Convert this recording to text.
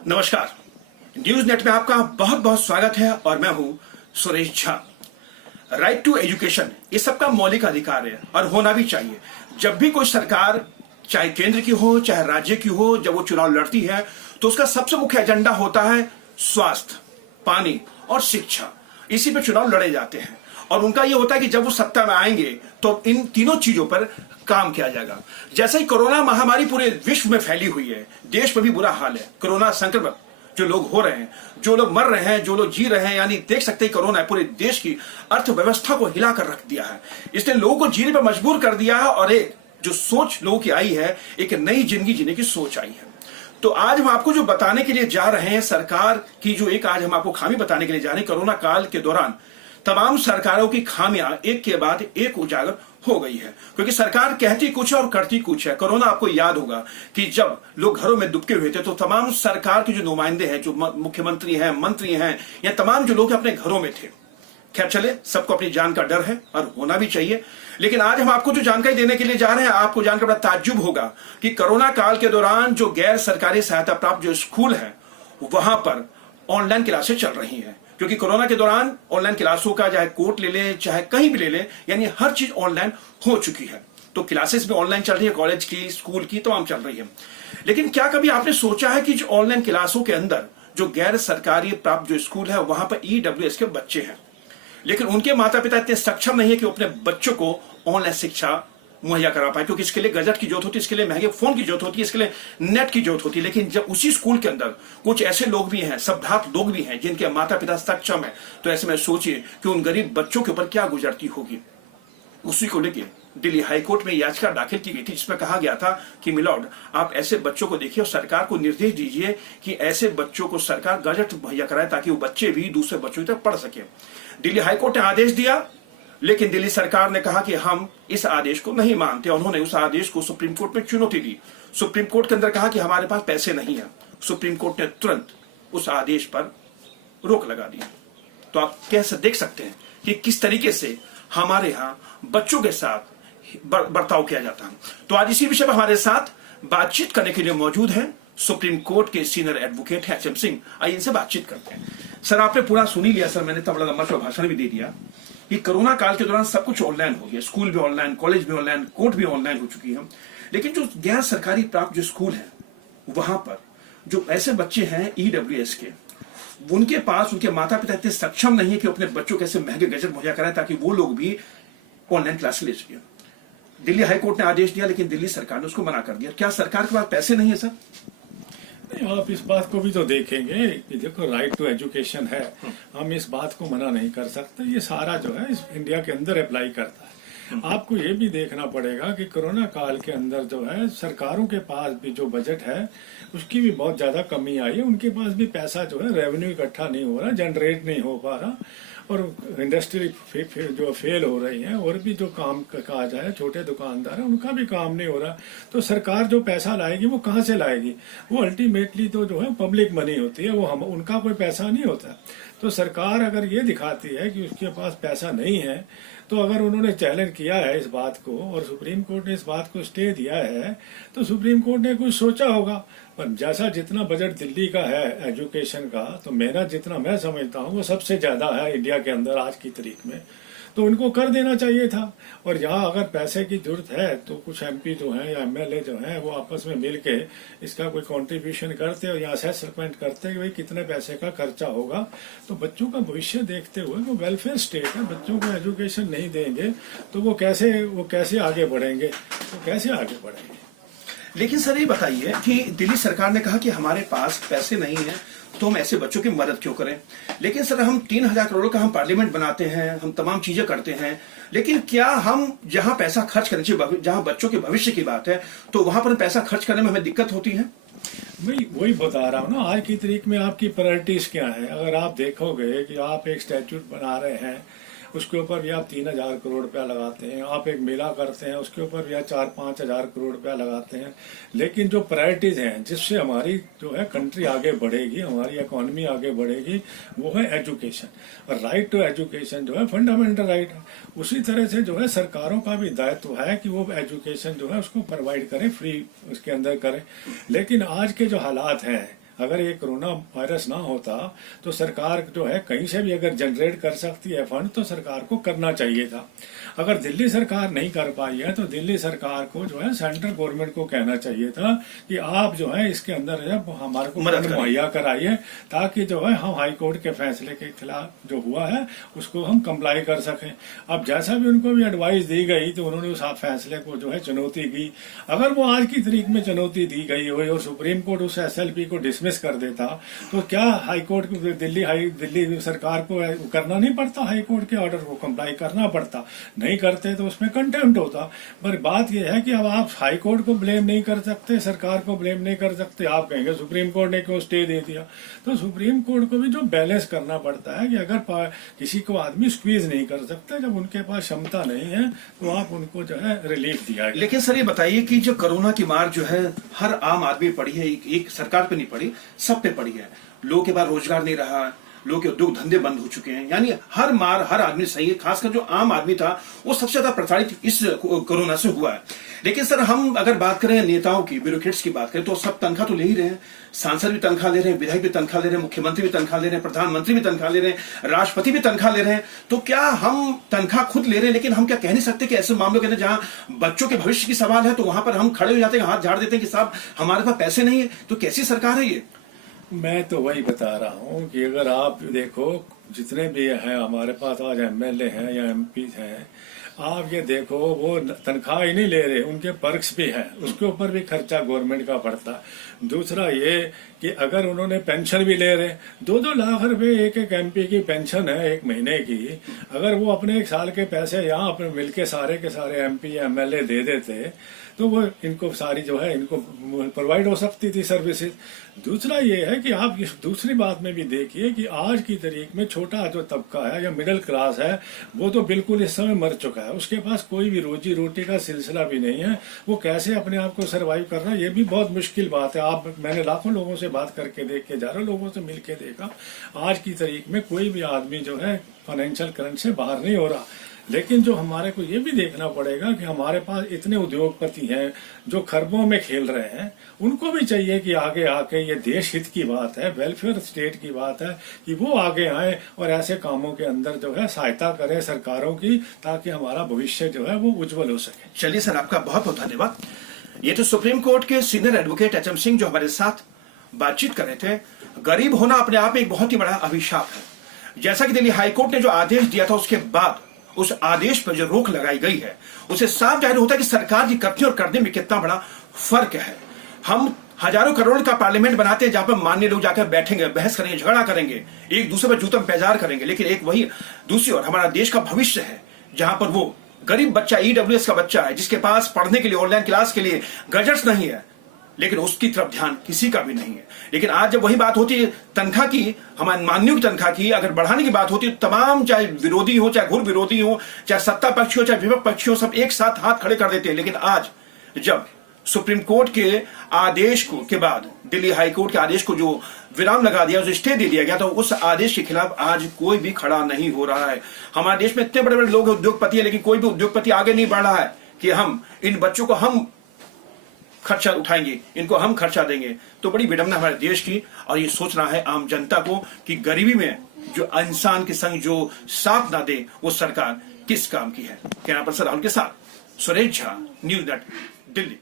नमस्कार। News net में आपका बहुत बहुत स्वागत है और मैं हूं Suresh Jha. Right to education ये सबका मौलिक अधिकार है और होना भी चाहिए। जब भी कोई सरकार चाहे केंद्र की हो चाहे राज्य की हो, जब वो चुनाव लड़ती है तो उसका सबसे मुख्य एजेंडा होता है स्वास्थ्य, पानी और शिक्षा। इसी पे चुनाव लड़े जाते हैं और उनका ये होता है कि जब वो सत्ता में आएंगे तो इन तीनों चीजों पर काम किया जाएगा। जैसे ही कोरोना महामारी पूरे विश्व में फैली हुई है, देश में भी बुरा हाल है। कोरोना संक्रमण जो लोग हो रहे हैं, जो लोग मर रहे हैं, जो लोग जी रहे हैं, यानी देख सकते हैं कोरोना पूरे देश की अर्थव्यवस्था को हिलाकर रख दिया है। इसने लोगों को जीने पर मजबूर कर दिया है और एक जो सोच लोगों की आई है, एक नई जिंदगी जीने की सोच आई है। तो आज हम आपको जो बताने के लिए जा रहे हैं, सरकार की जो एक आज हम आपको खामी बताने के लिए जा रहे हैं। कोरोना काल के दौरान तमाम सरकारों की खामियां एक के बाद एक उजागर हो गई है, क्योंकि सरकार कहती कुछ है और करती कुछ है। कोरोना आपको याद होगा कि जब लोग घरों में दुबके हुए थे तो तमाम सरकार के जो नुमाइंदे हैं, जो मुख्यमंत्री हैं, मंत्री हैं, या तमाम जो लोग अपने घरों में थे। खैर चले, सबको अपनी जान का डर है और होना भी चाहिए। लेकिन आज हम आपको जो जानकारी देने के लिए जा रहे हैं, आपको जानकर बड़ा ताज्जुब होगा कि कोरोना काल के दौरान जो गैर सरकारी सहायता प्राप्त जो स्कूल है वहां पर ऑनलाइन क्लासेस चल रही हैं। क्योंकि कोरोना के दौरान ऑनलाइन क्लासों का चाहे कोर्ट ले ले चाहे कहीं भी ले ले, यानी हर चीज ऑनलाइन हो चुकी है। तो क्लासेस भी ऑनलाइन चल रही है, कॉलेज की, स्कूल की तमाम चल रही है। लेकिन क्या कभी आपने सोचा है कि जो ऑनलाइन क्लासों के अंदर जो गैर सरकारी प्राप्त जो स्कूल है वहां पर EWS के बच्चे हैं, लेकिन उनके माता पिता इतने सक्षम नहीं है कि अपने बच्चों को ऑनलाइन शिक्षा मुहैया करा पाए, क्योंकि इसके लिए गजट की जरूरत होती है, इसके लिए महंगे फोन की जरूरत होती है, इसके लिए नेट की जरूरत होती है। लेकिन जब उसी स्कूल के अंदर कुछ ऐसे लोग भी हैं, सभ्रात लोग भी हैं, जिनके माता पिता सक्षम है, तो ऐसे में सोचिए कि उन गरीब बच्चों के ऊपर क्या गुजरती होगी। उसी को लेकर दिल्ली हाईकोर्ट में याचिका दाखिल की गई थी, जिसमें कहा गया था कि मिलॉर्ड, आप ऐसे बच्चों को देखिए और सरकार को निर्देश दीजिए कि ऐसे बच्चों को सरकार गजट मुहैया कराए ताकि वो बच्चे भी दूसरे बच्चों की तरह पढ़ सके। दिल्ली हाईकोर्ट ने आदेश दिया, लेकिन दिल्ली सरकार ने कहा कि हम इस आदेश को नहीं मानते। उन्होंने उस आदेश को सुप्रीम कोर्ट में चुनौती दी। सुप्रीम कोर्ट के अंदर कहा कि हमारे पास पैसे नहीं है। सुप्रीम कोर्ट ने तुरंत उस आदेश पर रोक लगा दी। तो आप कैसे देख सकते हैं कि किस तरीके से हमारे यहाँ बच्चों के साथ बर्ताव किया जाता है। तो आज इसी विषय पर हमारे साथ बातचीत करने के लिए मौजूद है सुप्रीम कोर्ट के सीनियर एडवोकेट हैं HM सिंह। आइए इनसे बातचीत करते हैं। सर, आपने पूरा सुन ही लिया सर, मैंने तब लंबा चौड़ा भाषण भी दे दिया कि कोरोना काल के दौरान सब कुछ ऑनलाइन हो गया। स्कूल भी ऑनलाइन, कॉलेज भी ऑनलाइन, कोर्ट भी ऑनलाइन हो चुकी है। लेकिन जो गैर सरकारी प्राप्त जो स्कूल है वहां पर जो ऐसे बच्चे हैं EWS के, उनके पास उनके माता पिता इतने सक्षम नहीं है कि अपने बच्चों को ऐसे महंगे गजट मुहैया कराएं ताकि वो लोग भी ऑनलाइन क्लास ले सकें। दिल्ली हाईकोर्ट ने आदेश दिया, लेकिन दिल्ली सरकार ने उसको मना कर दिया। क्या सरकार के पास पैसे नहीं है सर? आप इस बात को भी तो देखेंगे कि देखो, राइट टू एजुकेशन है, हम इस बात को मना नहीं कर सकते। ये सारा जो है इस इंडिया के अंदर अप्लाई करता है। आपको ये भी देखना पड़ेगा कि कोरोना काल के अंदर जो है सरकारों के पास भी जो बजट है उसकी भी बहुत ज्यादा कमी आई है। उनके पास भी पैसा जो है रेवेन्यू इकट्ठा नहीं हो रहा, जनरेट नहीं हो पा रहा, और इंडस्ट्री जो फेल हो रही है, और भी जो काम कहा जाए छोटे दुकानदार है उनका भी काम नहीं हो रहा। तो सरकार जो पैसा लाएगी वो कहाँ से लाएगी? वो अल्टीमेटली तो जो है पब्लिक मनी होती है, वो हम उनका कोई पैसा नहीं होता। तो सरकार अगर ये दिखाती है कि उसके पास पैसा नहीं है, तो अगर उन्होंने चैलेंज किया है इस बात को और सुप्रीम कोर्ट ने इस बात को स्टे दिया है, तो सुप्रीम कोर्ट ने कुछ सोचा होगा। पर जैसा जितना बजट दिल्ली का है एजुकेशन का, तो मेरा जितना मैं समझता हूँ वो सबसे ज्यादा है इंडिया के अंदर आज की तारीख में। तो उनको कर देना चाहिए था। और यहाँ अगर पैसे की जरूरत है तो कुछ MP जो हैं या MLA जो हैं वो आपस में मिल के इसका कोई कंट्रीब्यूशन करते और यहाँ असेसमेंट करते कि भाई कितने पैसे का खर्चा होगा। तो बच्चों का भविष्य देखते हुए, वो वेलफेयर स्टेट है, बच्चों को एजुकेशन नहीं देंगे तो वो कैसे आगे बढ़ेंगे, तो कैसे आगे बढ़ेंगे। लेकिन सर ये बताइए कि दिल्ली सरकार ने कहा कि हमारे पास पैसे नहीं है तो हम ऐसे बच्चों की मदद क्यों करें। लेकिन सर, हम 3000 करोड़ का हम पार्लियामेंट बनाते हैं, हम तमाम चीजें करते हैं, लेकिन क्या हम जहां पैसा खर्च करने चाहिए, जहां बच्चों के भविष्य की बात है, तो वहां पर पैसा खर्च करने में हमें दिक्कत होती है? वही बता रहा हूँ ना, आज की तारीख में आपकी प्रायोरिटीज क्या है। अगर आप देखोगे कि आप एक स्टैट्यूट बना रहे हैं, उसके ऊपर भी आप 3000 करोड़ रुपया लगाते हैं, आप एक मेला करते हैं उसके ऊपर भी आप 4-5 हजार करोड़ रुपया लगाते हैं। लेकिन जो प्रायोरिटीज हैं जिससे हमारी जो है कंट्री आगे बढ़ेगी, हमारी इकोनॉमी आगे बढ़ेगी, वो है एजुकेशन। और राइट टू एजुकेशन जो है फंडामेंटल राइट है। उसी तरह से जो है सरकारों का भी दायित्व है कि वो एजुकेशन जो है उसको प्रोवाइड करें, फ्री उसके अंदर करें। लेकिन आज के जो हालात हैं, अगर ये कोरोना वायरस ना होता तो सरकार जो है कहीं से भी अगर जनरेट कर सकती है फंड तो सरकार को करना चाहिए था। अगर दिल्ली सरकार नहीं कर पाई है तो दिल्ली सरकार को जो है सेंट्रल गवर्नमेंट को कहना चाहिए था कि आप जो है इसके अंदर है हमारे को मदद फंड मुहैया कराइए, ताकि जो है हम हाई कोर्ट के फैसले के खिलाफ जो हुआ है उसको हम कंप्लाई कर सकें। अब जैसा भी उनको भी एडवाइस दी गई तो उन्होंने उस फैसले को जो है चुनौती की। अगर वो आज की तारीख में चुनौती दी गई हो और सुप्रीम कोर्ट उस SLP को डिसमिस कर देता तो क्या हाई कोर्ट दिल्ली सरकार को करना नहीं पड़ता, हाई कोर्ट के ऑर्डर को कंप्लाई करना पड़ता। नहीं करते तो उसमें कंटेम्प्ट होता। पर बात यह है कि अब आप हाई कोर्ट को ब्लेम नहीं कर सकते, सरकार को ब्लेम नहीं कर सकते। आप कहेंगे सुप्रीम कोर्ट ने क्यों स्टे दे दिया, तो सुप्रीम कोर्ट को भी जो बैलेंस करना पड़ता है कि अगर किसी को आदमी स्क्वीज नहीं कर सकता, जब उनके पास क्षमता नहीं है तो आप उनको जो है रिलीफ दिया। लेकिन सर ये बताइए कि जो कोरोना की मार जो है हर आम आदमी पड़ी है, एक सरकार पे नहीं पड़ी, सब पे पड़ी है। लोगों के पास रोजगार नहीं रहा, लोगों के उद्योग धंधे बंद हो चुके हैं, यानी हर मार हर आदमी सही है। खासकर जो आम आदमी था वो सबसे ज्यादा प्रताड़ित इस कोरोना से हुआ है। लेकिन सर हम अगर बात करें नेताओं की, ब्यूरोक्रेट्स की बात करें तो सब तनख्वाह तो ले ही रहे हैं। सांसद भी तनख्वाह ले रहे हैं, विधायक भी तनख्वाह ले रहे हैं, मुख्यमंत्री भी तनख्वाह ले रहे हैं, प्रधानमंत्री भी तनख्वाह ले रहे हैं, राष्ट्रपति भी तनख्वाह ले रहे हैं। तो क्या हम तनख्वाह खुद ले रहे हैं, लेकिन हम क्या कह नहीं सकते कि ऐसे मामलों के अंदर जहां बच्चों के भविष्य की सवाल है तो वहां पर हम खड़े हो जाते हैं, हाथ झाड़ देते हैं कि साहब हमारे पास पैसे नहीं है। तो कैसी सरकार है ये? मैं तो वही बता रहा हूँ कि अगर आप देखो जितने भी हैं हमारे पास आज MLA हैं या MP हैं, आप ये देखो वो तनख्वाह ही नहीं ले रहे, उनके पर्क्स भी हैं, उसके ऊपर भी खर्चा गवर्नमेंट का पड़ता है। दूसरा ये कि अगर उन्होंने पेंशन भी ले रहे, 2-2 लाख रुपए एक MP की पेंशन है एक महीने की, अगर वो अपने 1 साल के पैसे यहाँ अपने मिलके सारे के सारे MP या MLA दे देते तो वो इनको सारी जो है इनको प्रोवाइड हो सकती थी सर्विसेज। दूसरा ये है कि आप इस दूसरी बात में भी देखिए कि आज की तारीख में छोटा जो तबका है या मिडिल क्लास है वो तो बिल्कुल इस समय मर चुका है। उसके पास कोई भी रोजी रोटी का सिलसिला भी नहीं है। वो कैसे अपने आप को सर्वाइव करना, ये भी बहुत मुश्किल बात है। मैंने लाखों लोगों से बात करके देख के जा रहा हूँ, लोगों से मिल के देखा, आज की तारीख में कोई भी आदमी जो है फाइनेंशियल करंट से बाहर नहीं हो रहा। लेकिन जो हमारे को ये भी देखना पड़ेगा कि हमारे पास इतने उद्योगपति हैं जो खरबों में खेल रहे हैं, उनको भी चाहिए कि आगे आके ये देश हित की बात है, वेलफेयर स्टेट की बात है, कि वो आगे आए और ऐसे कामों के अंदर जो है सहायता करें सरकारों की, ताकि हमारा भविष्य जो है वो उज्जवल हो सके। चलिए सर, आपका बहुत बहुत धन्यवाद। ये तो सुप्रीम कोर्ट के सीनियर एडवोकेट HM सिंह जो हमारे साथ बातचीत कर रहे थे। गरीब होना अपने आप में एक बहुत ही बड़ा अभिशाप है। जैसा कि दिल्ली हाईकोर्ट ने जो आदेश दिया था उसके बाद उस आदेश पर जो रोक लगाई गई है उसे साफ जाहिर होता है कि सरकार की करनी और करने में कितना बड़ा फर्क है। हम हजारों करोड़ का पार्लियामेंट बनाते हैं जहां पर मान्य लोग जाकर बैठेंगे, बहस करेंगे, झगड़ा करेंगे, एक दूसरे पर जूतम पैजार करेंगे, लेकिन एक वही दूसरी ओर हमारा देश का भविष्य है जहां पर वो गरीब बच्चा EWS का बच्चा है जिसके पास पढ़ने के लिए ऑनलाइन क्लास के लिए गैजेट्स नहीं है, लेकिन उसकी तरफ ध्यान किसी का भी नहीं है। लेकिन आज जब वही बात होती है तनख्वाह की, हमारे मान्यों की तनख्वाह की अगर बढ़ाने की बात होती है, तमाम चाहे विरोधी हो, चाहे घुर विरोधी हो, चाहे सत्ता पक्षी हो, चाहे विपक्ष पक्षी हो, सब एक साथ हाथ खड़े कर देते हैं। लेकिन आज जब सुप्रीम कोर्ट के आदेश को के बाद दिल्ली हाई कोर्ट के आदेश को जो विराम लगा दिया, जो स्टे दे दिया गया, तो उस आदेश के खिलाफ आज कोई भी खड़ा नहीं हो रहा है। हमारे देश में इतने बड़े बड़े लोग उद्योगपति है, लेकिन कोई भी उद्योगपति आगे नहीं बढ़ रहा है कि हम इन बच्चों को हम खर्चा उठाएंगे, इनको हम खर्चा देंगे। तो बड़ी विडंबना हमारे देश की, और ये सोचना है आम जनता को कि गरीबी में जो इंसान के संग जो साथ ना दे वो सरकार किस काम की है। कैमरा पर्सन राहुल के साथ सुरेश झा, न्यूज़ नेट, दिल्ली।